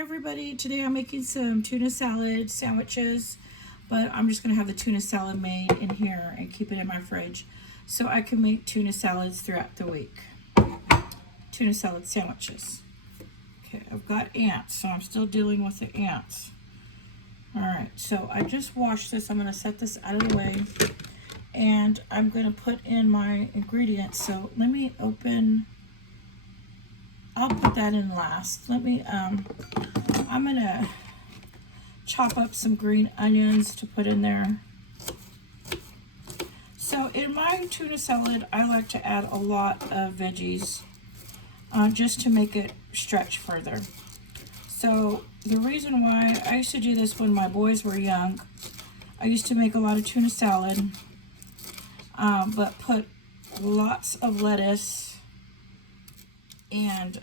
everybody, today I'm making some tuna salad sandwiches, but I'm just going to have the tuna salad made in here and keep it in my fridge so I can make tuna salads throughout the week. Tuna salad sandwiches. Okay, I've got ants, so I'm still dealing with the ants. Alright, so I just washed this. I'm going to set this out of the way and I'm going to put in my ingredients. So let me open... I'll put that in last. I'm gonna chop up some green onions to put in there. So in my tuna salad, I like to add a lot of veggies just to make it stretch further. So the reason why I used to do this when my boys were young, I used to make a lot of tuna salad, but put lots of lettuce and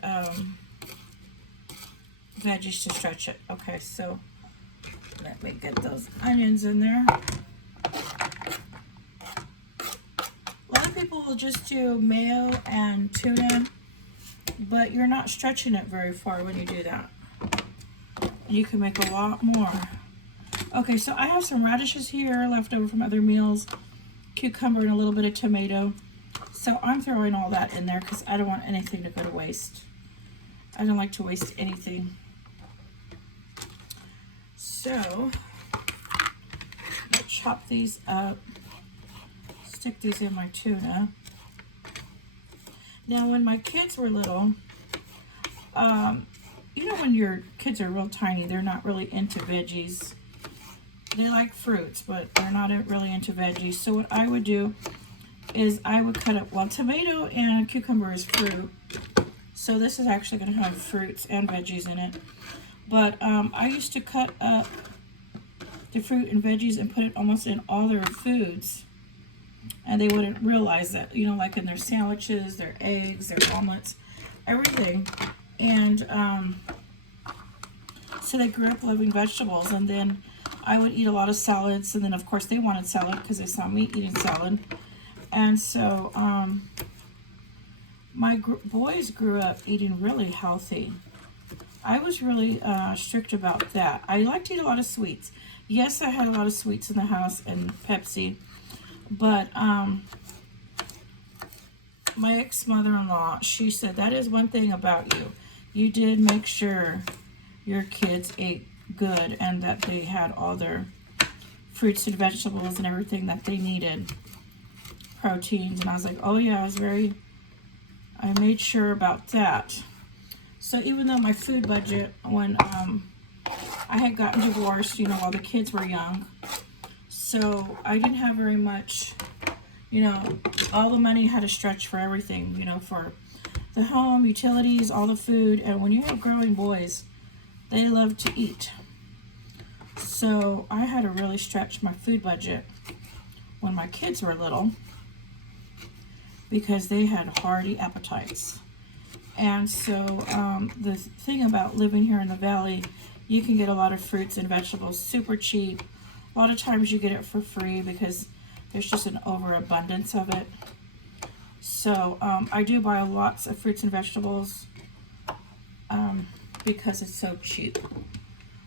veggies to stretch it. Okay, so let me get those onions in there. A lot of people will just do mayo and tuna, but you're not stretching it very far when you do that. You can make a lot more. Okay, so I have some radishes here left over from other meals, cucumber, and a little bit of tomato. So I'm throwing all that in there because I don't want anything to go to waste. I don't like to waste anything. So I'll chop these up, stick these in my tuna. Now when my kids were little, you know when your kids are real tiny, they're not really into veggies. They like fruits, but they're not really into veggies. So what I would do is I would cut up, well, tomato and cucumber is fruit, so this is actually going to have fruits and veggies in it, but I used to cut up the fruit and veggies and put it almost in all their foods, and they wouldn't realize that, you know, like in their sandwiches, their eggs, their omelets, everything. And so they grew up loving vegetables, and then I would eat a lot of salads, and then of course they wanted salad because they saw me eating salad. And so my boys grew up eating really healthy. I was really strict about that. I like to eat a lot of sweets. Yes, I had a lot of sweets in the house and Pepsi, but my ex-mother-in-law, she said, that is one thing about you. You did make sure your kids ate good and that they had all their fruits and vegetables and everything that they needed. Proteins. And I was like, oh yeah, I made sure about that. So even though my food budget, when I had gotten divorced, you know, while the kids were young, so I didn't have very much, you know, all the money had to stretch for everything, you know, for the home, utilities, all the food. And when you have growing boys, they love to eat. So I had to really stretch my food budget when my kids were little, because they had hearty appetites. And so the thing about living here in the valley, you can get a lot of fruits and vegetables super cheap. A lot of times you get it for free because there's just an overabundance of it. So I do buy lots of fruits and vegetables because it's so cheap.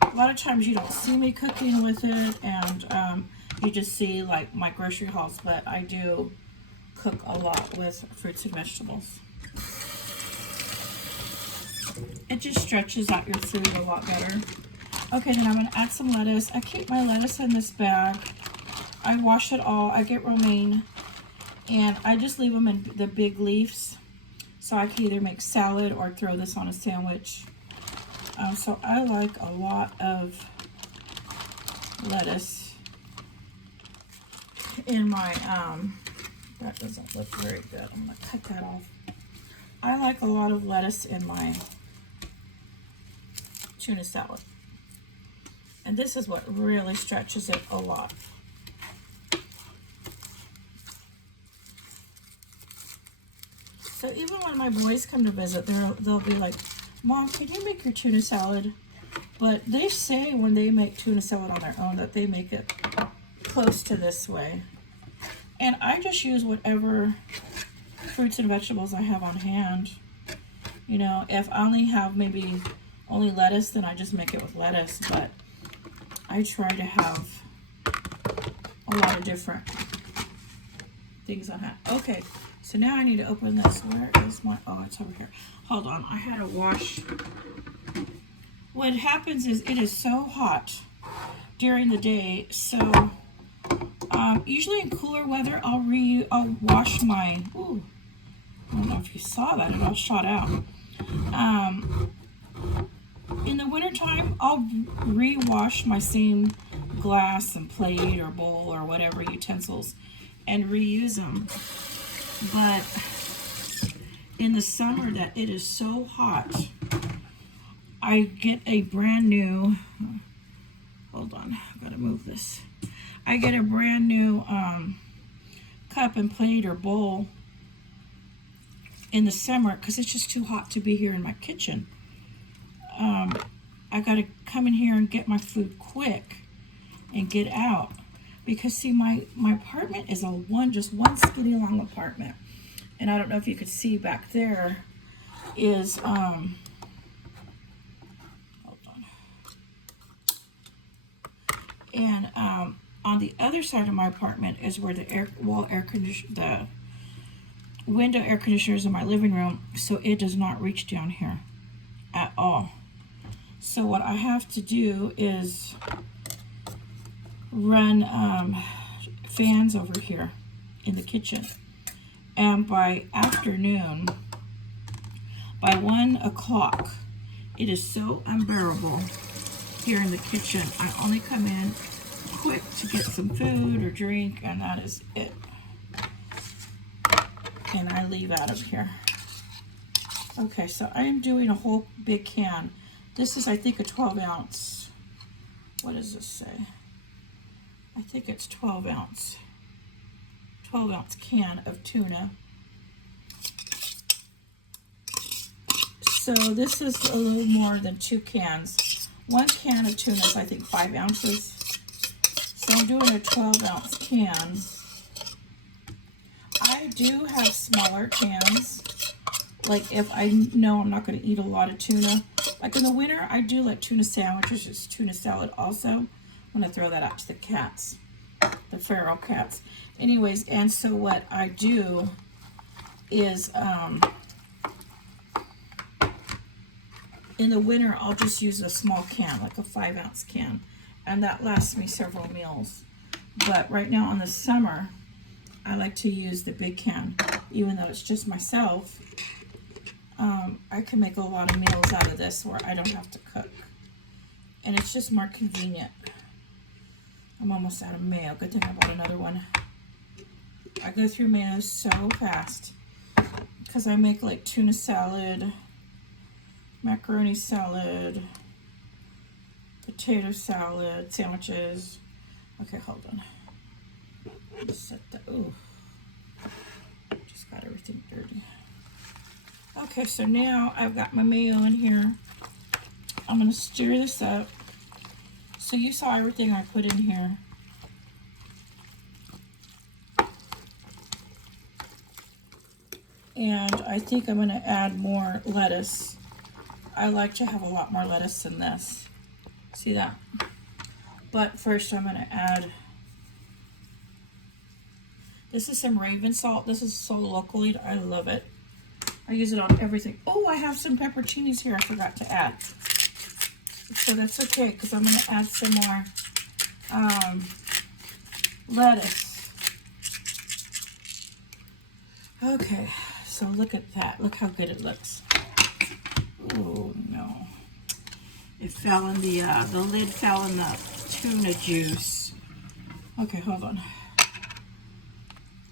A lot of times you don't see me cooking with it, and you just see like my grocery hauls, but I do cook a lot with fruits and vegetables. It just stretches out your food a lot better. Okay, then I'm going to add some lettuce. I keep my lettuce in this bag. I wash it all. I get romaine, and I just leave them in the big leaves, so I can either make salad or throw this on a sandwich. So I like a lot of lettuce in my that doesn't look very good. I'm going to cut that off. I like a lot of lettuce in my tuna salad. And this is what really stretches it a lot. So even when my boys come to visit, they'll be like, Mom, can you make your tuna salad? But they say when they make tuna salad on their own that they make it close to this way. And I just use whatever fruits and vegetables I have on hand. You know, if I only have maybe only lettuce, then I just make it with lettuce. But I try to have a lot of different things on that. Okay, so now I need to open this. Where is my, oh, it's over here. Hold on, I had to wash. What happens is it is so hot during the day, so usually in cooler weather, I'll wash my, ooh, I don't know if you saw that, it all shot out. In the wintertime, I'll re-wash my same glass and plate or bowl or whatever utensils and reuse them. But in the summer that it is so hot, I get a brand new, hold on, I've got to move this. I get a brand new cup and plate or bowl in the summer because it's just too hot to be here in my kitchen. I got to come in here and get my food quick and get out because see my apartment is just one skinny long apartment, and I don't know if you could see back there is hold on, and on the other side of my apartment is where the the window air conditioner is in my living room, so it does not reach down here at all. So what I have to do is run fans over here in the kitchen, and by afternoon, by 1 o'clock, it is so unbearable here in the kitchen. I only come in quick to get some food or drink, and that is it. And I leave out of here. Okay, so I am doing a whole big can. This is, I think, a 12 ounce. What does this say? I think it's 12 ounce can of tuna. So this is a little more than 2 cans. 1 can of tuna is, I think, 5 ounces. So I'm doing a 12 ounce can. I do have smaller cans. Like if I know I'm not going to eat a lot of tuna. Like in the winter, I do like tuna sandwiches, just tuna salad also. I'm going to throw that out to the cats, the feral cats. Anyways, and so what I do is in the winter, I'll just use a small can, like a 5 ounce can. And that lasts me several meals. But right now in the summer, I like to use the big can, even though it's just myself. I can make a lot of meals out of this where I don't have to cook. And it's just more convenient. I'm almost out of mayo. Good thing I bought another one. I go through mayo so fast because I make like tuna salad, macaroni salad, potato salad, sandwiches. Okay, hold on. Just set that. Ooh, just got everything dirty. Okay, so now I've got my mayo in here. I'm going to stir this up. So you saw everything I put in here. And I think I'm going to add more lettuce. I like to have a lot more lettuce than this. See that? But first I'm going to add, this is some Raven salt. This is so locally, I love it. I use it on everything. Oh, I have some pepperoncinis here I forgot to add. So that's okay, because I'm going to add some more lettuce. Okay, so look at that. Look how good it looks. Oh, no. It fell in the lid fell in the tuna juice. Okay, hold on.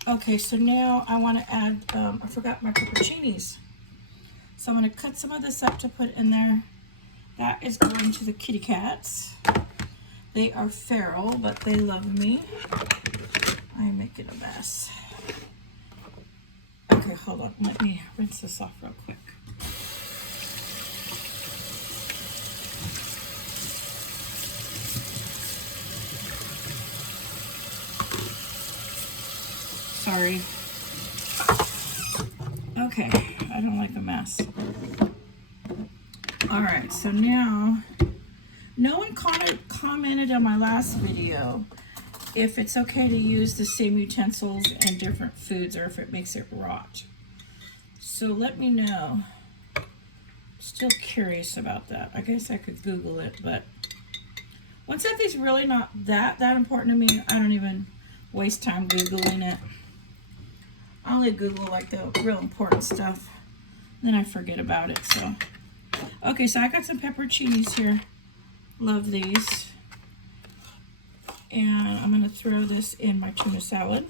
Okay, so now I want to add, I forgot my pepperoncinis. So I'm going to cut some of this up to put in there. That is going to the kitty cats. They are feral, but they love me. I'm making a mess. Okay, hold on. Let me rinse this off real quick. Sorry. Okay, I don't like a mess. All right, so now, no one commented on my last video if it's okay to use the same utensils in different foods or if it makes it rot. So let me know. Still curious about that. I guess I could Google it, but when something's really not that important to me, I don't even waste time Googling it. I only Google like the real important stuff. Then I forget about it, so. Okay, so I got some pepperoncinis here. Love these. And I'm gonna throw this in my tuna salad.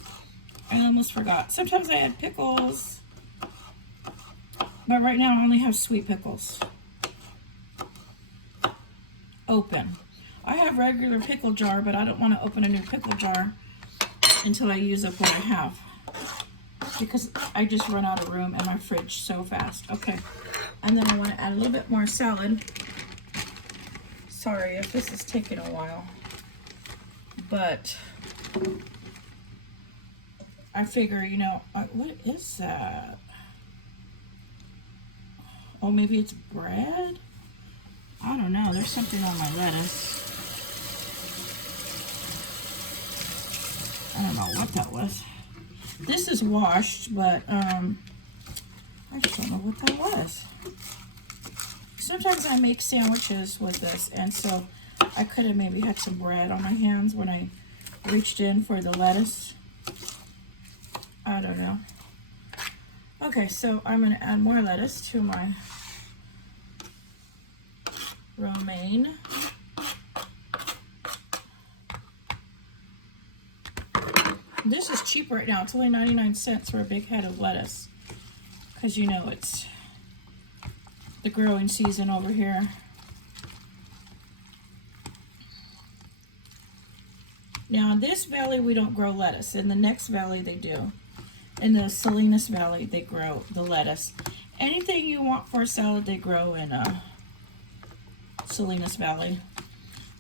I almost forgot. Sometimes I add pickles, but right now I only have sweet pickles. Open. I have regular pickle jar, but I don't want to open a new pickle jar until I use up what I have, because I just run out of room in my fridge so fast. Okay, and then I want to add a little bit more salad. Sorry if this is taking a while, but I figure, you know, what is that? Oh, maybe it's bread? I don't know. There's something on my lettuce. I don't know what that was. This is washed, but I just don't know what that was. Sometimes I make sandwiches with this, and so I could have maybe had some bread on my hands when I reached in for the lettuce. I don't know. Okay, so I'm going to add more lettuce to my romaine. This is cheap right now. It's only 99 cents for a big head of lettuce, because you know it's the growing season over here. Now in this valley we don't grow lettuce. In the next valley they do. In the Salinas Valley they grow the lettuce. Anything you want for a salad they grow in Salinas Valley.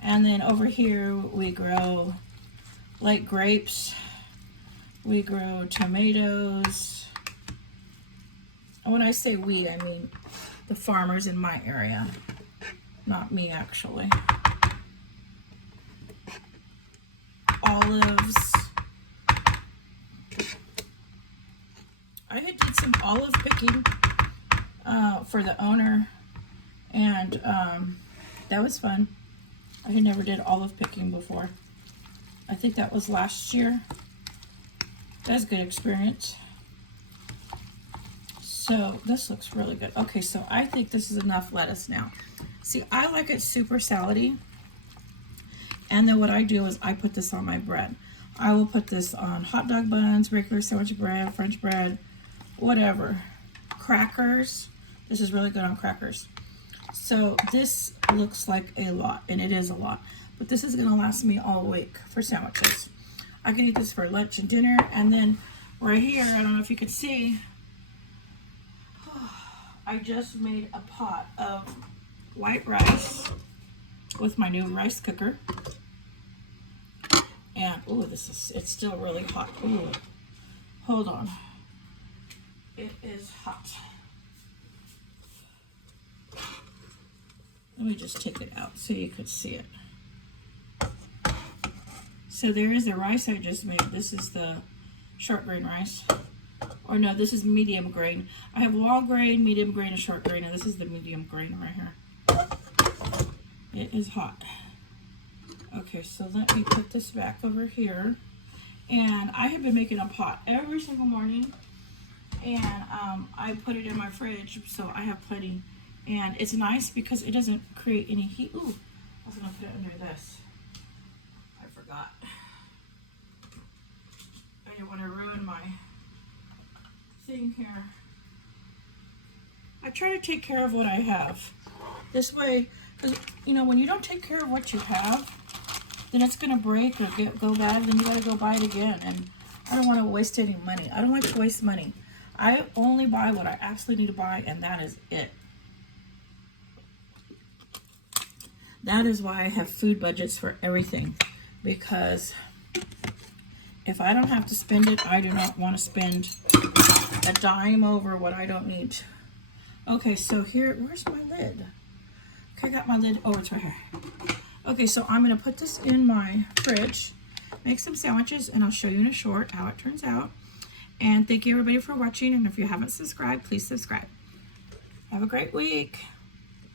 And then over here we grow like grapes. We grow tomatoes. And when I say we, I mean the farmers in my area. Not me, actually. Olives. I had did some olive picking for the owner, and that was fun. I had never did olive picking before. I think that was last year. That was a good experience. So this looks really good. Okay, so I think this is enough lettuce now. See, I like it super salady. And then what I do is I put this on my bread. I will put this on hot dog buns, regular sandwich bread, French bread, whatever. Crackers. This is really good on crackers. So this looks like a lot, and it is a lot. But this is gonna last me all week for sandwiches. I can eat this for lunch and dinner. And then right here, I don't know if you can see, I just made a pot of white rice with my new rice cooker. And, oh, it's still really hot. Ooh, hold on. It is hot. Let me just take it out so you could see it. So there is the rice I just made. This is the short grain rice. Or no, this is medium grain. I have long grain, medium grain, and short grain, and this is the medium grain right here. It is hot. Okay, so let me put this back over here. And I have been making a pot every single morning. And I put it in my fridge, so I have plenty. And it's nice because it doesn't create any heat. Ooh, I was gonna put it under this. I forgot. I didn't want to ruin my thing here. I try to take care of what I have. This way, because you know, when you don't take care of what you have, then it's gonna break or go bad, then you gotta go buy it again. And I don't want to waste any money. I don't like to waste money. I only buy what I absolutely need to buy, and that is it. That is why I have food budgets for everything, because if I don't have to spend it, I do not want to spend a dime over what I don't need. Okay, so here, where's my lid? Okay, I got my lid. Oh, it's right here. Okay, so I'm going to put this in my fridge, make some sandwiches, and I'll show you in a short how it turns out. And thank you everybody for watching, and if you haven't subscribed, please subscribe. Have a great week.